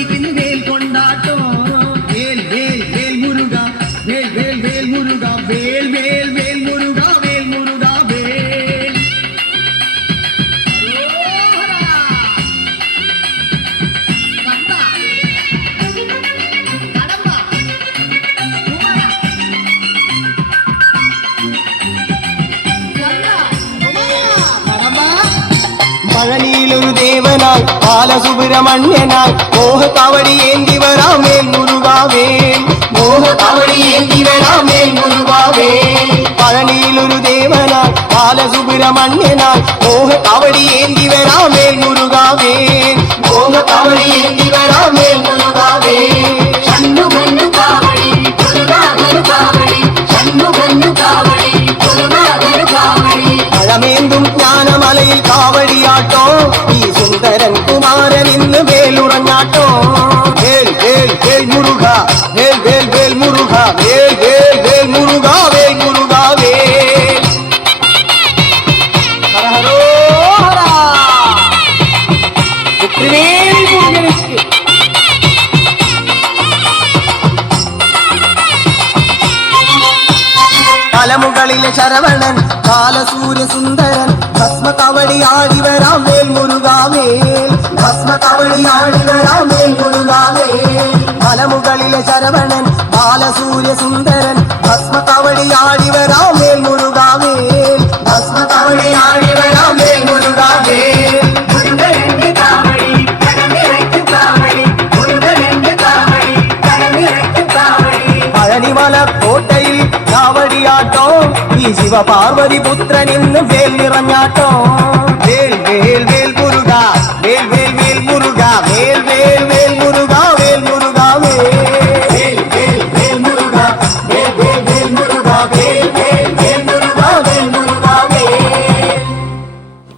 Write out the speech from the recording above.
கொடிக்கின்னு வேல் கொண்டாட்டம். வேல் வேல் வேல் முருகா, வேல் வேல் வேல் முருகா, வேல் வேல் வேல் முருகா, வேல் முருகா வேல். പഴനിയിലൊരു ദേവനായി ബാലസുബ്രഹ്മണ്യനായി മോഹകാവടി ഏന്തി വരാം വേൽ മുരുകാവേൽ. മോഹകാവടി ഏന്തി വരാം വേൽ മുരുകാവേൽ. പഴനിയിലൊരു ദേവനായി ബാലസുബ്രഹ്മണ്യനായി മോഹകാവടി ഏന്തി വരാം വേൽ മുരുകാവേൽ. മോഹകാവടി ഏന്തി വരാം വേൽ മുരുകാവേൽ. പഴമേന്തും ജ്ഞാനമലയിൽ കാവടിയാട്ടോ ഈ സുന്ദരൻ കുമാരൻ ഇന്ന് വേലുറങ്ങാട്ടോ. വേൽ വേൽ വേൽ മുരുക, വേൽ വേൽ വേൽ മുരുക, വേൽ വേൽ വേൽ മുരുക, വേൽ മുരുക വേൽ. ഹര ഹരോ ഹര. വെற்றிவேல் മുരുകനുக்கு. മലമുകളിലെ ശരവണൻ കാലസൂര്യ സുന്ദരൻ ഭസ്മകവടി ആടിവരാം വേൽ മുരുകാവേൽ. ഭസ്മകവടി ആടിവരാം വേൽ മുരുകാവേൽ. മലമുകളിലെ ശരവണൻ കാലസൂര്യ സുന്ദരൻ ഭസ്മകവടി ആടിവരാം വേൽ മുരുകാവേൽ. ഭസ്മകവടി ആടിവരാം വേൽ മുരുകാവേൽ. പഴനിമല കോട്ടയിൽ കാവടിയാട്ടോ ഈ ശിവപാർവതി പുത്രൻ ഇന്ന് വേൽ നിറഞ്ഞാട്ടോ.